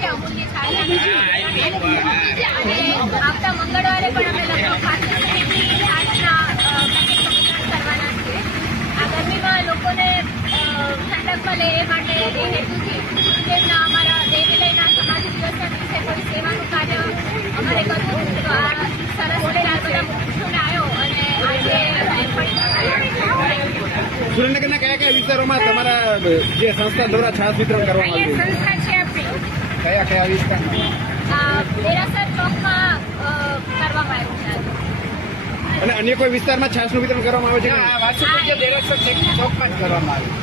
છે અમૂલ્ય છાશ અને આવતા મંગળવારે પણ અમે લગભગ 500 છાશના પેકેટનું વિતરણ કરવાના છીએ. આ ગરમીમાં લોકોને ઠંડક મળે એ માટે એ હેતુથી ગુરુદેવના અમારા દેવીલયના સમાધિ દિવસના દિવસે કોઈ સેવાનું કાર્ય અમારે કરવું તો આ સરસ રીતે આ બધા મુખ્યોને આવ્યો અને આજે સુરેન્દ્રનગરના કયા વિસ્તારોમાં તમારા જે સંસ્થા દ્વારા છાસ વિતરણ કરવામાં આવ્યું? સંસ્થા છે આપણી કયા વિસ્તારમાં? દેરાસર ચોકમાં કરવામાં આવ્યું છે. અને અન્ય કોઈ વિસ્તારમાં છાસનું વિતરણ કરવામાં આવે છે? દેરાસર ચોકમાં જ કરવામાં આવ્યું.